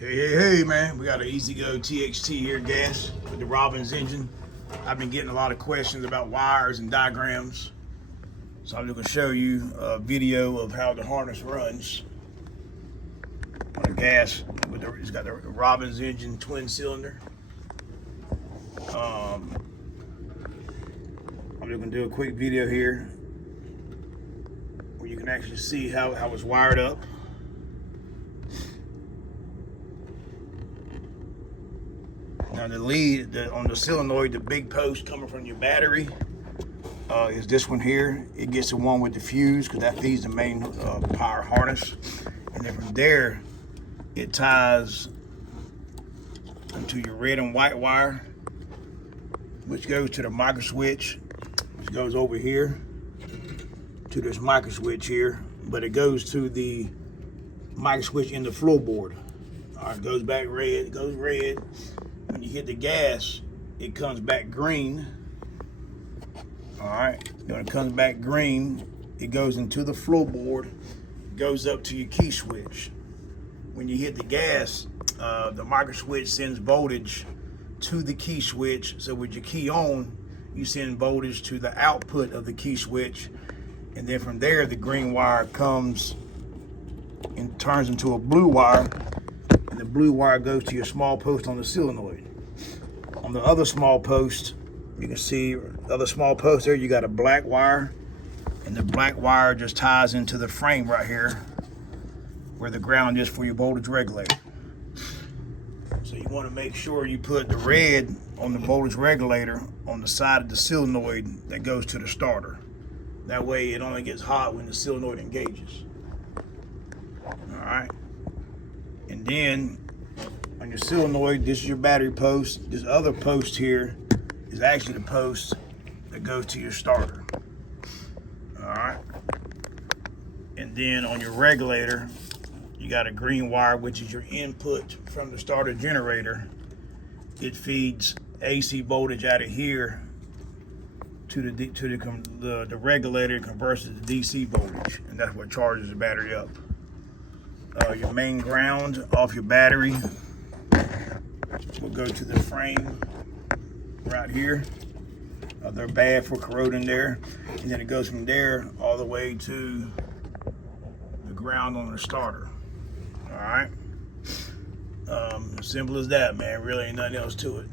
Hey, man. We got an Ezgo TXT here, gas, with the Robbins engine. I've been getting a lot of questions about wires and diagrams. So I'm going to show you a video of how the harness runs on a gas. It's got the Robbins engine, twin cylinder. I'm just going to do a quick video here where you can actually see how it's wired up. Now the lead on the solenoid, the big post coming from your battery, is this one here. It gets the one with the fuse because that feeds the main power harness. And then from there, it ties into your red and white wire, which goes to the micro switch, which goes over here to this micro switch here. But it goes to the micro switch in the floorboard. All right, it goes back red, it goes red. When you hit the gas, it comes back green. All right, when it comes back green, it goes into the floorboard, goes up to your key switch. When you hit the gas, the micro switch sends voltage to the key switch. So with your key on, you send voltage to the output of the key switch. And then from there, the green wire comes and turns into a blue wire. And the blue wire goes to your small post on the solenoid. On the other small post, you can see the other small post there, you got a black wire, and the black wire just ties into the frame right here where the ground is for your voltage regulator. So you want to make sure you put the red on the voltage regulator on the side of the solenoid that goes to the starter. That way it only gets hot when the solenoid engages. All right. And then on your solenoid, this is your battery post. This other post here is actually the post that goes to your starter. All right. And then on your regulator, you got a green wire, which is your input from the starter generator. It feeds AC voltage out of here to the regulator, and converts it to DC voltage, and that's what charges the battery up. Your main ground off your battery will go to the frame right here. They're bad for corroding there. And then it goes from there all the way to the ground on the starter. All right. As simple as that, man. Really ain't nothing else to it.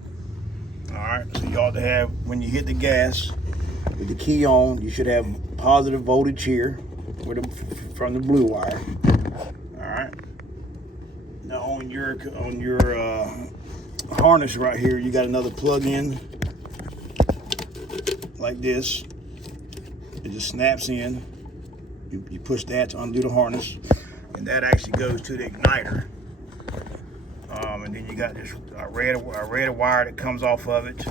All right. So you ought to have, when you hit the gas with the key on, you should have positive voltage here from the blue wire. Now on your harness right here, you got another plug-in like this. It just snaps in. You push that to undo the harness, and that actually goes to the igniter. And then you got this red wire that comes off of it,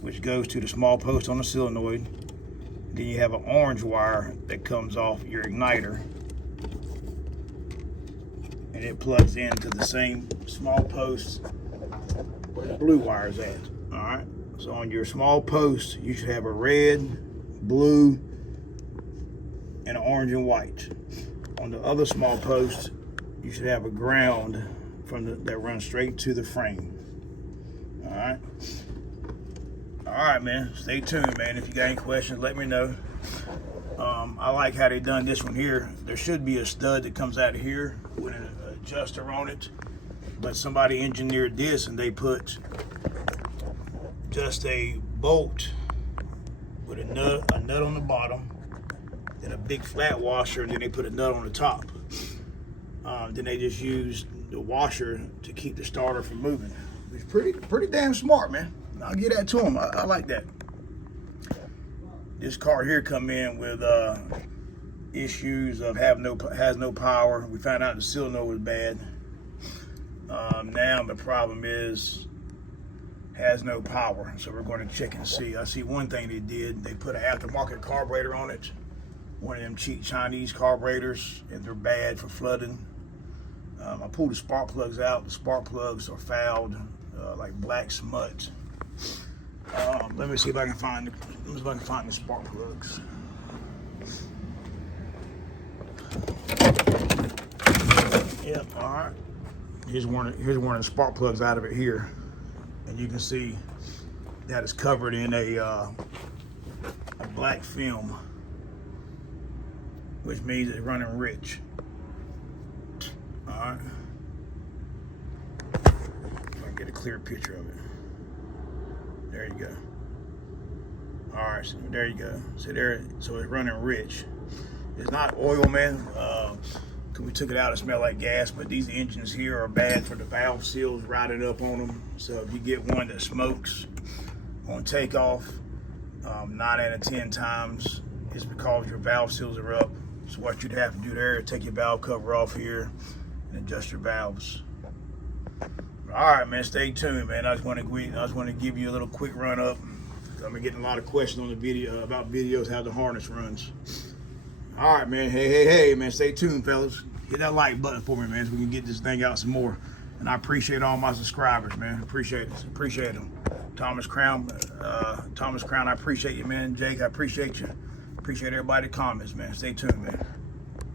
which goes to the small post on the solenoid. Then you have an orange wire that comes off your igniter, and it plugs into the same small post where the blue wire is at. All right. So on your small post, you should have a red, blue, and an orange and white. On the other small post, you should have a ground that runs straight to the frame. All right. All right, man. Stay tuned, man. If you got any questions, let me know. I like how they done this one here. There should be a stud that comes out of here with an adjuster on it, but somebody engineered this and they put just a bolt with a nut on the bottom, then a big flat washer, and then they put a nut on the top. Then they just used the washer to keep the starter from moving. It's pretty damn smart, man. I'll give that to them. I like that. This car here come in with issues of has no power. We found out the solenoid was bad. Now the problem is has no power. So we're going to check and see. I see one thing they did. They put an aftermarket carburetor on it. One of them cheap Chinese carburetors, and they're bad for flooding. I pulled the spark plugs out. The spark plugs are fouled, like black smut. Let me see if I can find the spark plugs. Yep, all right. here's one of the spark plugs out of it here, and you can see that is covered in a black film, which means it's running rich. All right, I can get a clear picture of it. There you go. All right, so there you go. So it's running rich. It's not oil, man. Cause we took it out, it smelled like gas. But these engines here are bad for the valve seals rotted up on them. So if you get one that smokes on takeoff, 9 out of 10 times, it's because your valve seals are up. So what you'd have to do there is take your valve cover off here and adjust your valves. All right, man, stay tuned, man. I just want to give you a little quick run up. I've been getting a lot of questions on the video about videos how the harness runs. All right, man. Hey, man. Stay tuned, fellas. Hit that like button for me, man, so we can get this thing out some more. And I appreciate all my subscribers, man. Appreciate them. Thomas Crown, I appreciate you, man. Jake, I appreciate you. Appreciate everybody that comments, man. Stay tuned, man.